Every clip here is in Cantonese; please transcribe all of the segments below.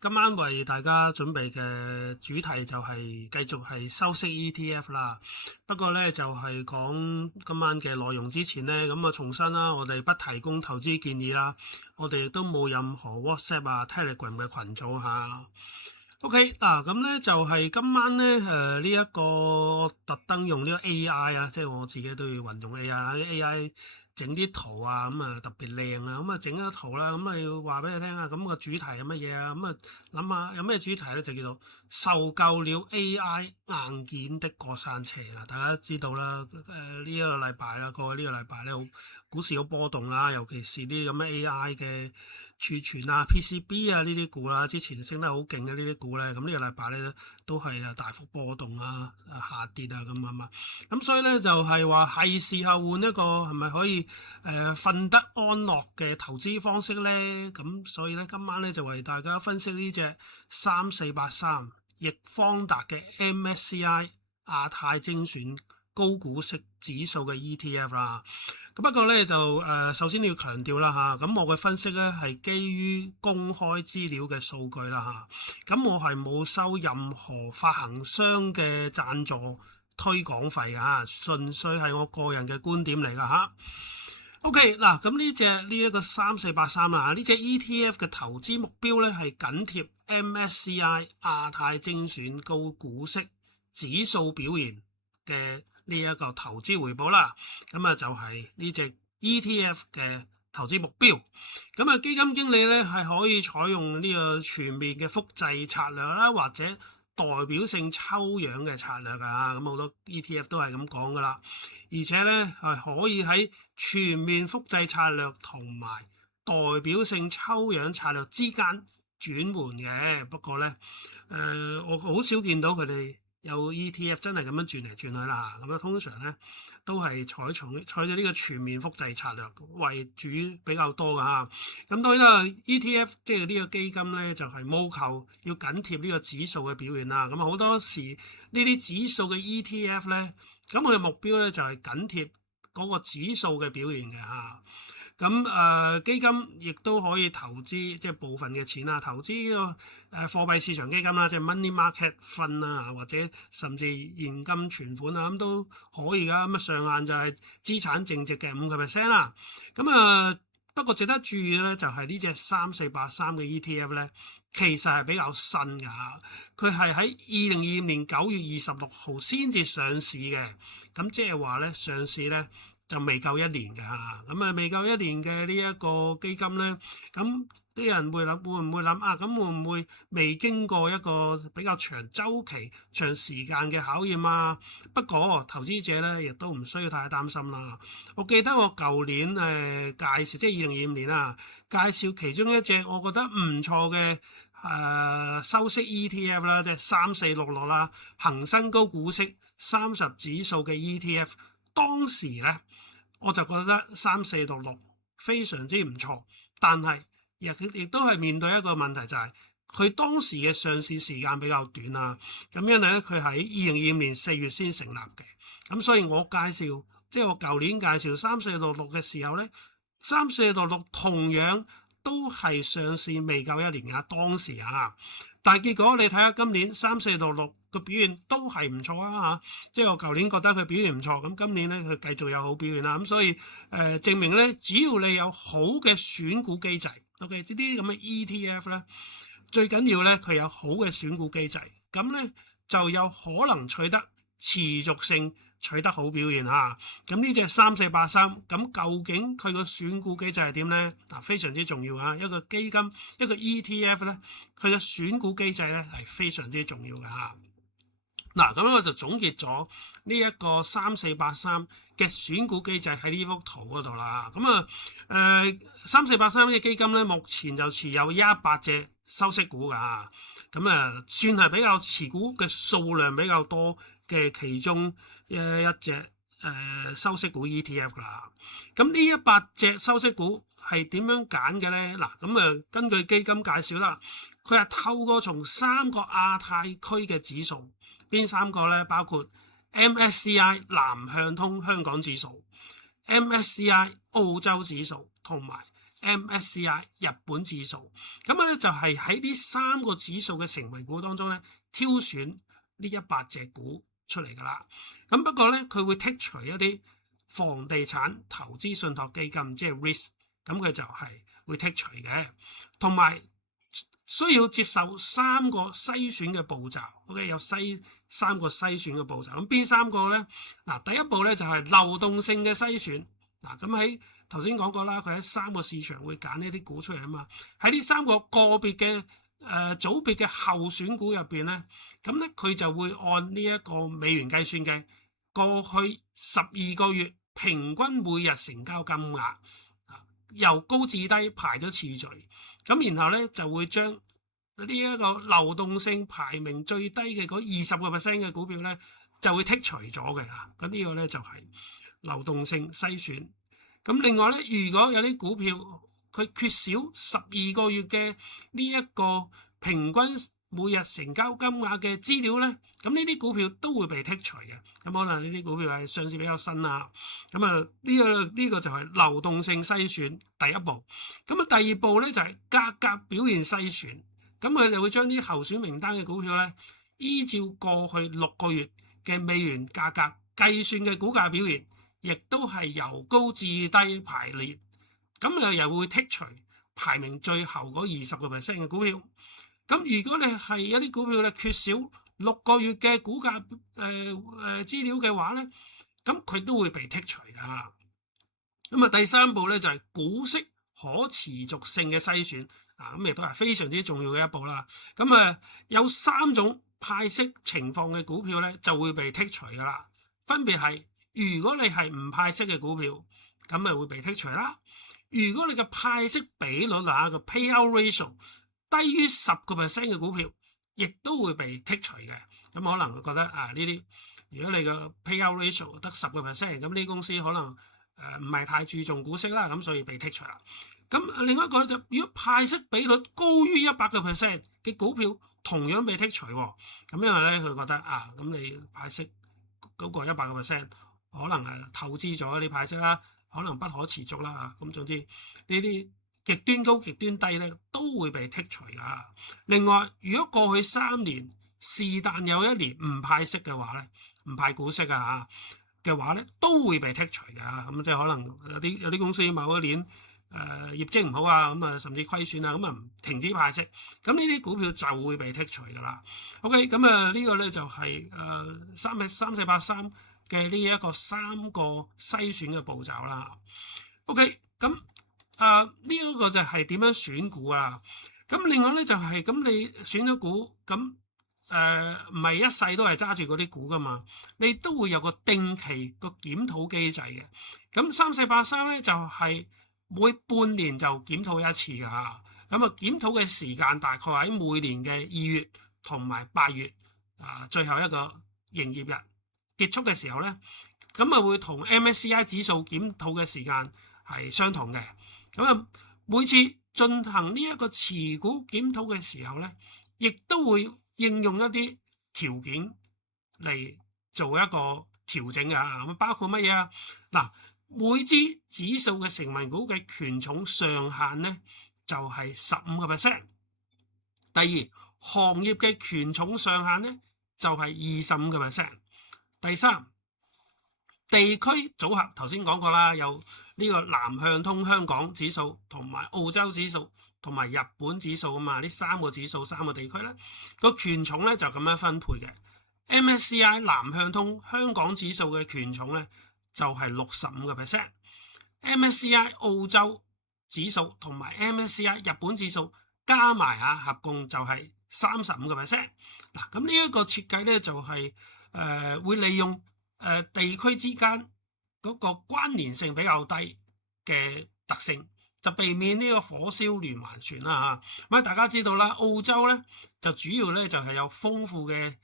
今晚為大家準備嘅主題就係繼續係收息 ETF 啦。不過咧就係講今晚嘅內容之前咧，咁重申啦，我哋不提供投資建議啦，我哋亦都冇任何 WhatsApp 啊、Telegram 嘅群組嚇。OK 嗱，咁咧就係今晚咧呢一個特登用呢個 AI 啊，即係我自己都要運用 AI 啦，AI 整啲圖啊，咁特別靚啊，咁整咗圖啦，咁要話俾你聽啊，咁個主題係乜嘢啊？咁諗下有咩主題咧，就叫做受夠了 AI 硬件的過山車啦。大家知道啦，呢一個禮拜啦，過去呢個禮拜咧，股市好波動啦，尤其是啲咁嘅 AI 嘅儲存啊、PCB 啊呢啲股啦，之前升得好勁嘅呢啲股咧，咁呢個禮拜咧都係大幅波動啊、下跌啊咁啊嘛。咁所以咧就係話係時候換一個係咪可以瞓得安樂嘅投資方式咧？咁所以咧今晚咧就為大家分析呢隻3483易方達嘅 MSCI 亞太精選高股息指數嘅 ETF 啦。咁不過咧就首先要強調啦嚇，咁我嘅分析咧係基於公開資料嘅數據啦嚇，咁我係冇收任何發行商嘅贊助推廣費㗎，純粹係我個人嘅觀點嚟㗎嚇。OK 嗱，咁呢一個3483啊，呢隻 ETF 嘅投資目標咧係緊貼 MSCI 亞太精選高股息指數表現嘅呢一個投資回報啦，咁就係呢隻 ETF 嘅投資目標。咁基金經理咧係可以採用呢個全面嘅複製策略啦，或者代表性抽樣嘅策略啊，咁好多 ETF 都係咁講噶啦。而且咧係可以喺全面複製策略同埋代表性抽樣策略之間轉換嘅。不過咧，我好少見到佢哋有 ETF 真係咁樣轉嚟轉去啦。咁通常咧都係採取呢個全面複製策略為主比較多㗎嚇。咁當然啦 ，ETF 即係呢個基金咧就係務求要緊貼呢個指數嘅表現啦。咁好多時呢啲指數嘅 ETF 咧，咁佢嘅目標咧就係緊貼嗰個指數嘅表現嘅嚇。咁基金亦都可以投資即係部分嘅錢啊，投資呢個貨幣市場基金啦，即係 money market fund 啊，或者甚至現金存款啊，咁都可以噶。咁上限就係資產淨值嘅5%啦。咁不過值得注意咧，就係呢隻3483嘅 ETF 咧，其實係比較新㗎，佢係喺2025年9月26號先至上市嘅，咁即係話咧上市咧就未夠一年㗎嚇，咁未夠一年嘅呢一個基金咧，咁啲人會唔會諗啊？咁會唔會未經過一個比較長週期、長時間嘅考驗啊？不過投資者咧亦都唔需要太擔心啦。我記得我舊年介紹，即係2025年啊，介紹其中一隻我覺得唔錯嘅收息 ETF 啦，即係3466啦，恒生高股息30指數嘅 ETF。當時咧我就覺得3466非常之唔錯，但係亦都係面對一個問題，就係佢當時嘅上市時間比較短啊。咁因為咧佢喺2025年4月先成立嘅，咁所以我介紹即係我舊年介紹3466嘅時候咧，3466同樣都係上市未夠一年啊，當時啊。但係結果你睇下今年3466個表現都係唔錯啊嚇，即係我舊年覺得佢表現唔錯，咁今年咧佢繼續有好表現啦。咁所以證明咧，只要你有好嘅選股機制 ，OK 呢啲咁嘅 ETF 咧，最緊要咧佢有好嘅選股機制，咁咧就有可能取得持續性取得好表現嚇。咁呢隻3483，咁究竟佢個選股機制係點咧？嗱，非常之重要啊！一個基金一個 ETF 咧，佢嘅選股機制咧係非常之重要嘅嚇。嗱，咁我就總結咗呢一個3483嘅選股機制喺呢幅圖嗰度啦。咁3483呢隻基金咧，目前就持有100隻收息股㗎。咁算係比較持股嘅數量比較多嘅其中一隻收息股 ETF 啦。咁呢100隻收息股係點樣揀嘅咧？嗱，咁根據基金介紹啦，佢係透過從3個亞太區嘅指數，邊3個咧？包括 MSCI 南向通香港指數、MSCI 澳洲指數同埋 MSCI 日本指數。咁咧就係喺呢3個指數嘅成分股當中咧，挑選呢100隻股出嚟噶啦。咁不過咧，佢會剔除一啲房地產投資信託基金，即係 REITs，咁佢就係會剔除嘅，同埋需要接受3個篩選嘅步驟。OK， 有3個篩選嘅步驟。咁邊3個咧？嗱，第一步咧就係流動性嘅篩選。嗱，咁喺頭先講過啦，佢喺3個市場會揀呢啲股出嚟啊嘛。喺呢3個個別嘅組別嘅候選股入邊咧，咁咧佢就會按呢一個美元計算嘅過去12個月平均每日成交金額，由高至低排咗次序，咁然後咧就會將呢一個流動性排名最低嘅嗰20% 嘅股票咧就會剔除咗嘅。咁呢個咧就係流動性篩選。咁另外咧，如果有啲股票佢缺少12個月嘅呢一個平均每日成交金額嘅資料咧，咁呢啲股票都會被剔除嘅。咁可能呢啲股票係上市比較新啊。咁啊呢個就係流動性篩選第一步。咁啊第二步咧就係價格表現篩選。咁佢哋會將啲候選名單嘅股票咧，依照過去6個月嘅美元價格計算嘅股價表現，亦都係由高至低排列。咁又會剔除排名最後嗰20% 嘅股票。咁如果你係一啲股票咧缺少6個月嘅股價資料嘅話咧，咁佢都會被剔除噶。咁啊第3步咧就係股息可持續性嘅篩選。咁亦都係非常之重要嘅一步啦。咁有3種派息情況嘅股票咧就會被剔除噶啦。分別係如果你係唔派息嘅股票，咁咪會被剔除啦。如果你嘅派息比率個 payout ratio 低於10% 嘅股票，亦都會被剔除嘅。咁可能會覺得呢啲，如果你嘅 payout ratio 得10%，咁呢啲公司可能唔係太注重股息啦，咁所以被剔除啦。咁另一個就如果派息比率高於100% 嘅股票，同樣被剔除。咁因為咧佢覺得咁你派息嗰個100%，可能係投資咗啲派息啦，可能不可持續啦。咁總之呢啲極端高極端低咧都會被剔除噶。另外，如果過去3年是但有1年唔派息嘅話咧，唔派股息嘅話咧，都會被剔除噶。咁即係可能有啲公司某一年業績唔好咁甚至虧損咁停止派息，咁呢啲股票就會被剔除噶啦。OK， 咁呢個咧就係3483嘅呢一個3個篩選嘅步驟啦。OK， 咁呢一個就係點樣選股啊？咁另外咧就係咁你選咗股，咁唔係一世都係揸住嗰啲股噶嘛，你都會有個定期個檢討機制嘅。咁3483咧就係每半年就檢討一次噶。咁檢討嘅時間大概喺每年嘅2月同埋8月最後一個營業日結束嘅時候咧，咁會同 MSCI 指數檢討嘅時間係相同嘅。咁每次進行呢一個持股檢討嘅時候咧，亦都會應用一啲條件嚟做一個調整啊。咁包括乜嘢啊？嗱，每支指數嘅成分股嘅權重上限咧就係 15%。第二，行業嘅權重上限咧就係 25%。第三，地區組合頭先講過啦，有呢個南向通香港指數同埋澳洲指數同埋日本指數啊嘛，呢3個指數3個地區咧個權重咧就咁樣分配嘅。MSCI 南向通香港指數嘅權重咧就係 65%， MSCI 澳洲指數同埋 MSCI 日本指數加埋合共就係 35%。 嗱，咁呢一個設計咧就係會利用地區之間嗰個關聯性比較低嘅特性，就避免呢個火燒連環船啦嚇。咁大家知道啦，澳洲咧就主要咧就係有豐富嘅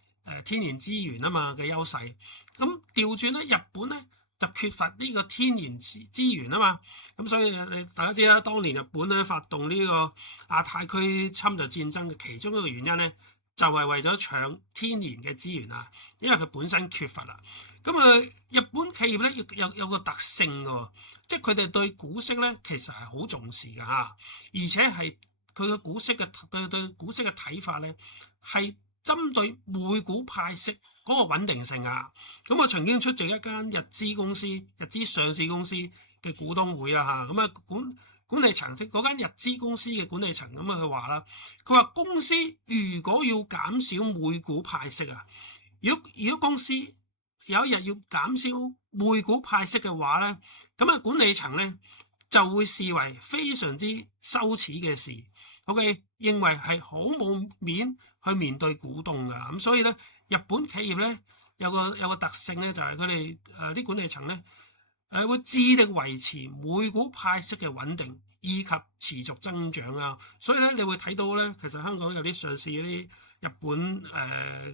天然資源啊嘛嘅優勢。咁調轉咧，日本咧就缺乏呢個天然資源啊嘛。咁所以大家知啦，當年日本咧發動呢個亞太區侵略戰爭嘅其中一個原因咧，就係為咗搶天然嘅資源啊，因為佢本身缺乏啦。咁啊，日本企業咧有個特性㗎，即係佢哋對股息咧其實係好重視㗎嚇，而且係佢嘅股息嘅對股息嘅睇法咧係針對每股派息嗰個穩定性啊。咁我曾經出席一間日資上市公司嘅股東會啦嚇，咁啊管理層即嗰間日資公司嘅管理層咁啊，佢話啦，佢話公司如果要減少每股派息啊，如果公司有一日要減少每股派息嘅話咧，咁啊管理層咧就會視為非常之羞恥嘅事。OK， 認為係好冇面去面對股東㗎。咁所以咧，日本企業咧有個特性咧，就係佢哋啲管理層咧會致力維持每股派息嘅穩定以及持續增長啊。所以咧，你會睇到咧，其實香港有啲上市嗰啲日本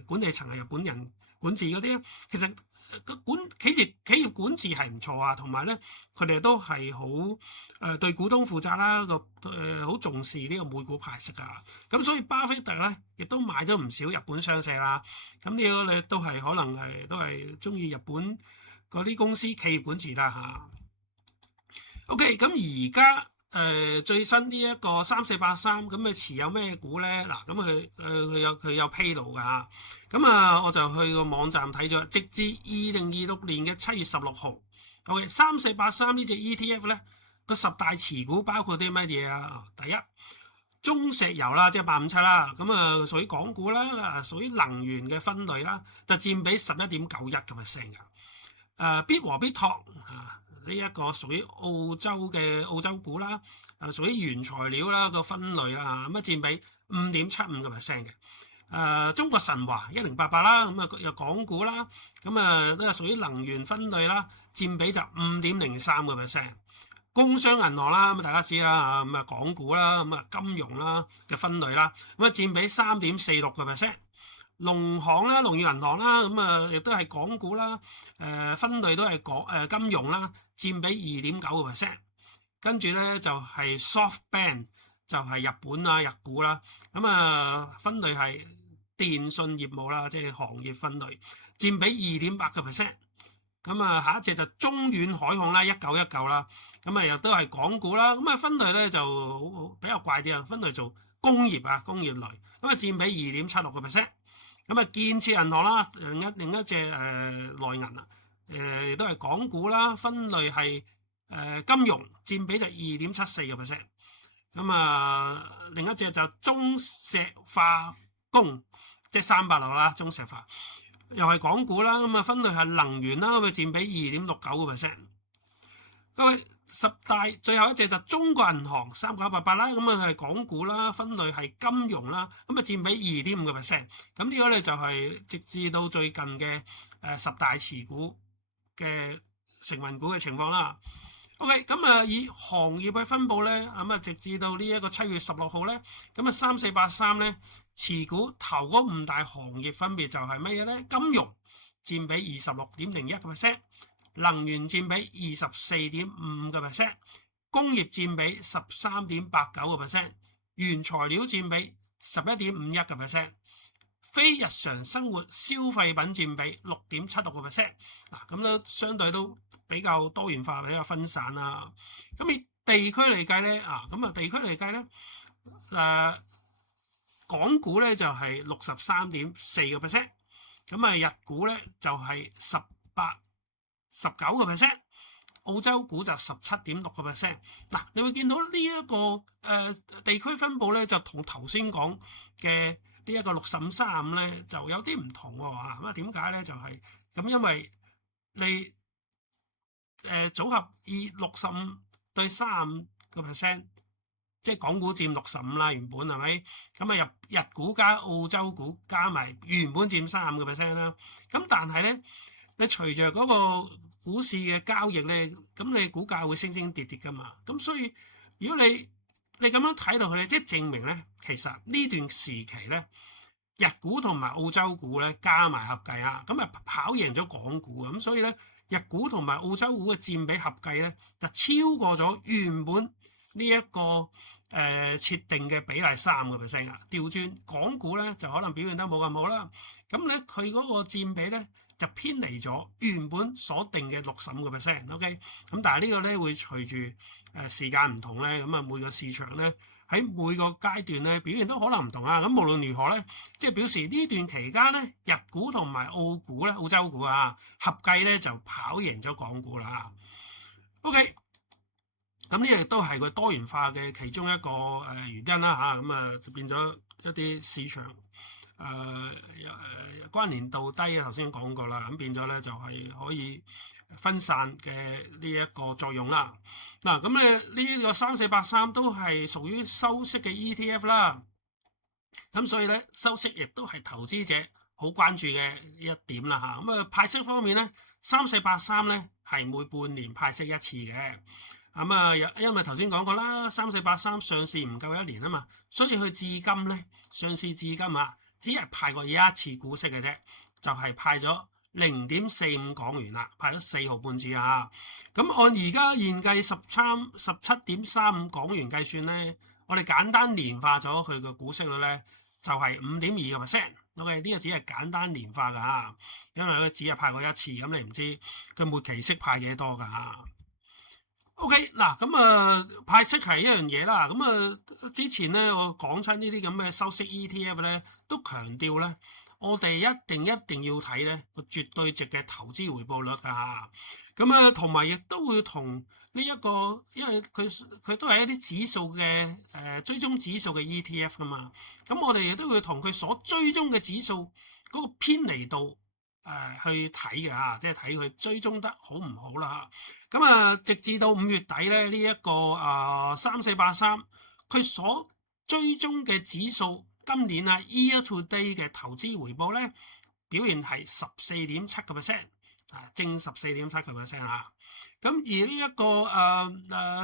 管理層係日本人管治嗰啲咧，其實企業管治係唔錯啊，同埋咧佢哋都係好對股東負責啦，好重視呢個每股派息啊。咁所以巴菲特咧亦都買咗唔少日本商社啦。咁呢個咧都係可能係都係中意日本嗰啲公司企業管治啦嚇。OK， 咁而家最新呢一個3483咁嘅持有咩股咧？嗱，咁佢有披露㗎嚇。咁啊，我就去個網站睇咗，直至2026年嘅7月16號。OK， 3483呢隻 ETF 咧個10大持股包括啲乜嘢啊？第一，中石油啦，即係857啦，咁啊屬於港股啦，屬於能源嘅分類啦，就佔比11.91%㗎。必和必拓呢一個屬於澳洲股啦，屬於原材料啦個分類啦，咁啊佔比5.75%嘅。中國神華1088啦，咁啊有港股啦，咁啊都係屬於能源分類啦，佔比就5.03%。工商銀行啦，咁大家知啦，咁啊港股啦，咁啊金融啦嘅分類啦，咁啊佔比3.46%。農行啦、農業銀行啦，咁啊亦都係港股啦，分類都係金融啦，佔比2.9%。跟住咧就係 SoftBank 就係日本啊日股啦，咁啊分類係電信業務啦，即係行業分類，佔比2.8%。咁啊下一隻就中遠海控啦，1919啦，咁啊又都係港股啦，咁啊分類咧就比較怪啲啊，分類做工業類，咁啊佔比2.76%。咁啊建設銀行啦，另一隻內銀啊，亦都係港股啦，分類係金融，佔比就2.74%。咁啊另一隻就中石化工，即係386啦，中石化又係港股啦，咁啊分類係能源啦，咁啊佔比2.69%。各位10大最後一隻就中國銀行3988啦，咁啊係港股啦，分類係金融啦，咁啊佔比2.5%。咁呢個咧就係直至到最近嘅10大持股嘅成分股嘅情況啦。OK， 咁啊以行業嘅分佈咧，咁啊直至到呢一個7月16號咧，咁啊3483咧持股頭嗰5大行業分別就係乜嘢咧？金融佔比26.01%。能源佔比24.5%，工業佔比13.89%，原材料佔比11.51%，非日常生活消費品佔比6.76%。嗱，咁都相對都比較多元化，比較分散啦。咁以地區嚟計咧，咁啊地區嚟計咧，港股咧就係63.4%，咁啊日股咧就係19%，澳洲股就17.6%。嗱，你會見到呢一個地區分佈咧，就同頭先講嘅呢一個6535咧就有啲唔同喎。咁啊點解咧？就係咁，因為你組合以65對35%，即係港股佔65啦，原本係咪？咁啊日股加澳洲股加埋原本佔35%啦。咁但係咧，你隨着嗰個股市嘅交易咧，咁你股價會升升跌跌噶嘛。咁所以如果你咁樣睇落去咧，即係證明咧，其實呢段時期咧，日股同埋澳洲股咧加埋合計啊，咁啊跑贏咗港股啊。咁所以咧，日股同埋澳洲股嘅佔比合計咧就超過咗原本呢一個設定嘅比例3%啊，調轉港股咧就可能表現得冇咁好啦。咁咧佢嗰個佔比咧就偏離咗原本所定嘅65%。OK，咁但係呢個咧會隨住時間唔同咧，咁啊每個市場咧喺每個階段咧表現都可能唔同啊。咁無論如何咧，即係表示呢段期間咧，日股同埋澳股咧、澳洲股啊合計咧就跑贏咗港股啦。OK。咁呢個亦都係佢多元化嘅其中一個原因啦嚇，咁啊就變咗一啲市場關聯度低啊，頭先講過啦，咁變咗咧就係可以分散嘅呢一個作用啦。嗱，咁咧呢個3483都係屬於收息嘅 ETF 啦，咁所以咧收息亦都係投資者好關注嘅一點啦嚇。咁啊派息方面咧，3483咧係每半年派息一次嘅。咁啊，因為頭先講過啦，3483上市唔夠1年啊嘛，所以佢至今咧上市至今啊，只係派過一次股息嘅啫，就係派咗0.45港元啦，派咗4毫半紙啊。咁按而家現計17.35港元計算咧，我哋簡單年化咗佢個股息率咧，就係5.2%。OK，呢個只係簡單年化㗎，因為佢只係派過一次，咁你唔知佢末期息派幾多㗎。OK， 嗱咁派息係一樣嘢啦。咁之前咧我講親呢啲咁嘅收息 ETF 咧，都強調咧，我哋一定要睇咧個絕對值嘅投資回報率㗎。咁同埋亦都會同呢一個，因為佢都係一啲指數嘅追蹤指數嘅 ETF 㗎嘛。咁我哋亦都會同佢所追蹤嘅指數嗰個偏離度去睇嘅嚇，即係睇佢追蹤得好唔好啦。咁直至到5月底咧，呢一個3483佢所追蹤嘅指數，今年year to date 嘅投資回報咧表現係14.7%，正14.7%啊。咁而呢一個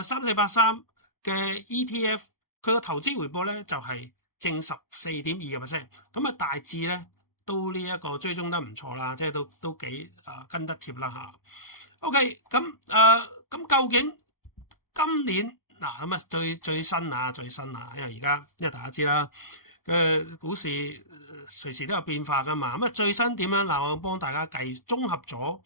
3483嘅 ETF，佢個投資回報咧就係正14.2%。咁大致咧都呢一個追蹤得唔錯啦，即係都幾跟得貼啦嚇。OK，咁究竟今年嗱咁最新因為大家知啦嘅股市隨時都有變化噶嘛。咁最新點樣嗱？我幫大家綜合咗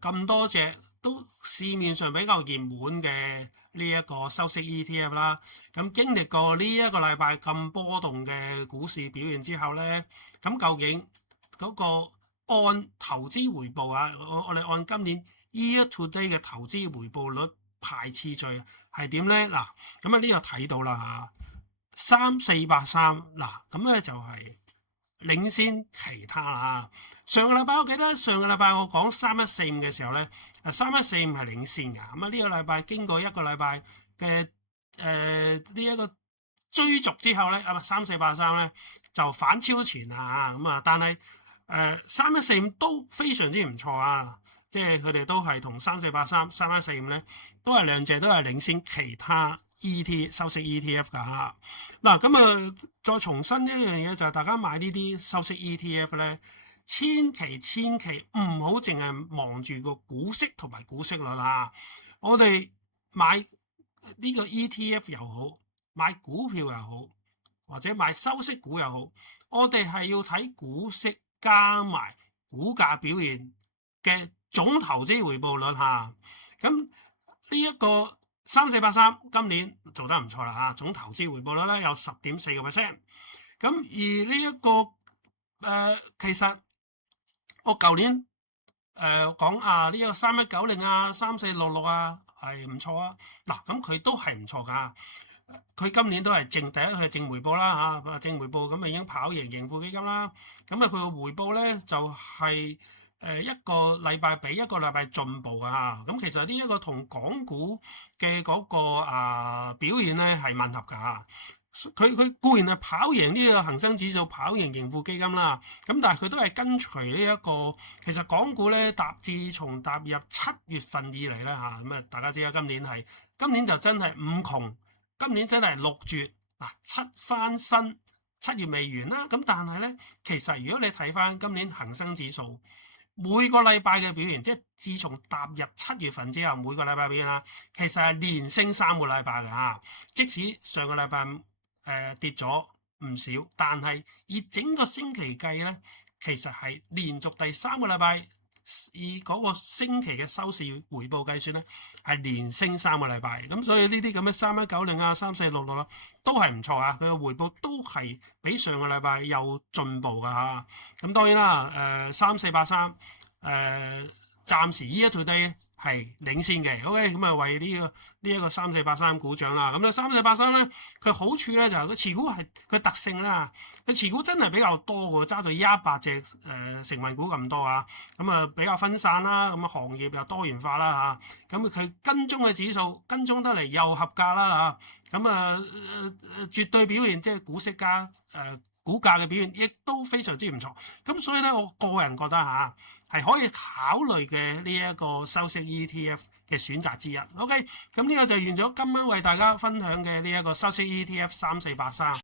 咁多隻都市面上比較熱門嘅呢一個收息 ETF 啦。咁經歷過呢一個禮拜咁波動嘅股市表現之後咧，咁究竟嗰個按投資回報我哋按今年 year to date 嘅投資回報率排次序係點咧？嗱，咁呢個睇到啦嚇，3483嗱，咁咧就係領先其他啦。上個禮拜我記得上個禮拜我講3145嘅時候咧，3145係領先㗎。咁呢個禮拜經過一個禮拜嘅呢一個追逐之後咧，3483咧就反超前啦。但係3145都非常之唔錯啊，即係佢哋都係同3483、3145咧，都係兩隻都係領先其他 收息 ETF 㗎。嗱，咁再重申一樣嘢就係大家買呢啲收息 ETF 咧，千祈唔好淨係望住個股息同埋股息率啦。我哋買呢個 ETF 又好，買股票又好，或者買收息股又好，我哋係要睇股息加埋股價表現嘅總投資回報率嚇。咁呢一個3483今年做得唔錯啦嚇，總投資回報率咧有10.4%。咁而呢一個其實我舊年講呢個3190、3466係唔錯啊。嗱，咁佢都係唔錯㗎。佢今年都係第一係正回報啦嚇，正回報咁已經跑贏盈富基金啦。咁佢個回報咧就係一個禮拜比一個禮拜進步啊。咁其實呢一個同港股嘅嗰個表現咧係吻合㗎。佢固然係跑贏呢個恒生指數，跑贏盈富基金啦。咁但係佢都係跟隨呢一個，其實港股咧自從踏入7月份以嚟咧嚇，咁大家知啦，今年就真係五窮。今年真係6絕嗱，7翻身，7月未完啦。咁但係咧，其實如果你睇翻今年恒生指數每個禮拜嘅表現，即係自從踏入7月份之後，每個禮拜表現啦，其實係連升3個禮拜嘅嚇。即使上個禮拜跌咗唔少，但係以整個星期計咧，其實係連續第3個禮拜。以嗰個星期嘅收市回報計算咧，係連升3個禮拜，咁所以呢啲咁嘅3190啊、3466啦，都係唔錯啊，佢嘅回報都係比上個禮拜有進步噶嚇。咁當然啦，3483暫時呢一 today 係領先嘅 ，OK， 咁啊為呢一個3483鼓掌啦。咁咧3483咧，佢好處咧就係佢持股係佢特性啦，佢持股真係比較多嘅，揸咗100隻成分股咁多啊，咁啊比較分散啦，咁啊行業又多元化啦嚇，咁佢跟蹤嘅指數跟蹤得嚟又合格啦嚇，咁絕對表現即係股息加股價嘅表現亦都非常之唔錯，咁所以咧我個人覺得嚇係可以考慮嘅呢一個收息 ETF 嘅選擇之一。OK，咁呢個就完咗今晚為大家分享嘅呢一個收息 ETF 3483。